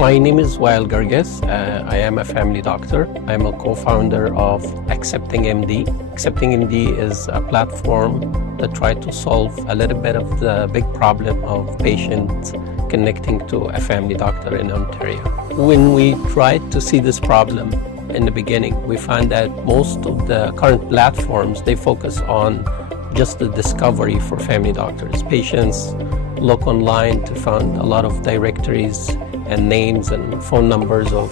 My name is Wael Guirguis. I am a family doctor. I'm a co-founder of AcceptingMD. AcceptingMD is a platform that tries to solve a little bit of the big problem of patients connecting to a family doctor in Ontario. When we tried to see this problem in the beginning, we found that most of the current platforms, they focus on just the discovery for family doctors. Patients look online to find a lot of directories and names and phone numbers of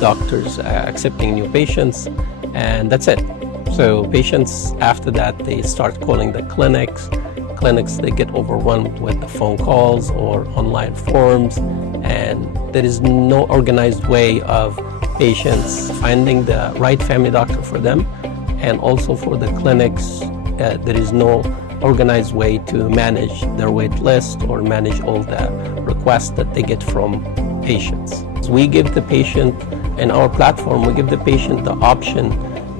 doctors accepting new patients, and that's it. So patients, after that, they start calling the clinics. They get overwhelmed with the phone calls or online forms, and there is no organized way of patients finding the right family doctor for them. And also for the clinics, there is no organized way to manage their wait list or manage all the requests that they get from patients. We give the patient, in our platform, we give the patient the option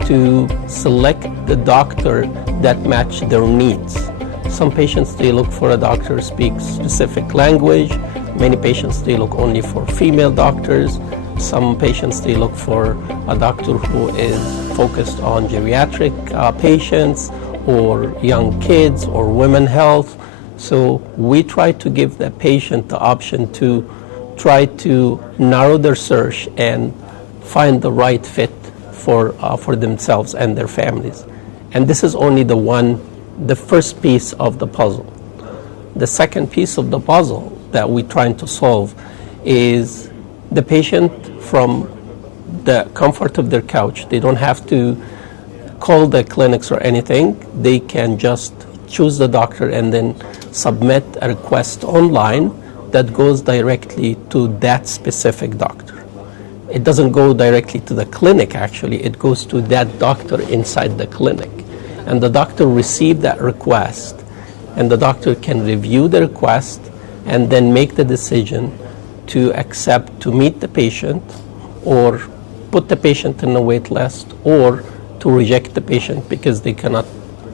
to select the doctor that match their needs. Some patients, they look for a doctor who speaks specific language. Many patients, they look only for female doctors. Some patients, they look for a doctor who is focused on geriatric patients or young kids or women health. So we try to give the patient the option to try to narrow their search and find the right fit for themselves and their families. And this is only the first piece of the puzzle. The second piece of the puzzle that we're trying to solve is the patient from the comfort of their couch. They don't have to call the clinics or anything. They can just choose the doctor and then submit a request online that goes directly to that specific doctor. It doesn't go directly to the clinic, actually. It goes to that doctor inside the clinic. And the doctor receives that request, and the doctor can review the request and then make the decision to accept to meet the patient or put the patient in a wait list or to reject the patient because they cannot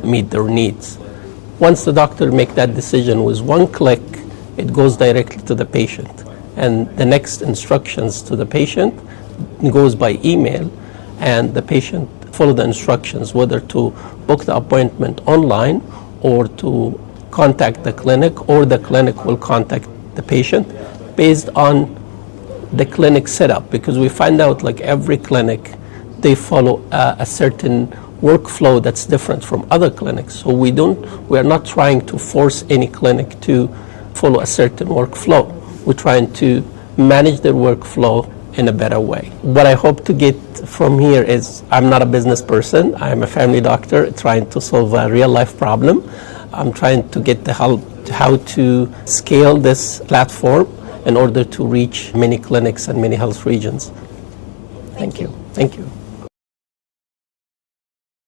meet their needs. Once the doctor makes that decision with one click, it goes directly to the patient. And the next instructions to the patient goes by email, and the patient follow the instructions, whether to book the appointment online or to contact the clinic, or the clinic will contact the patient based on the clinic setup, because we find out like every clinic, they follow a certain workflow that's different from other clinics. So we are not trying to force any clinic to follow a certain workflow. We're trying to manage their workflow in a better way. What I hope to get from here is, I'm not a business person. I'm a family doctor trying to solve a real life problem. I'm trying to get the help how to scale this platform in order to reach many clinics and many health regions. Thank you. Thank you.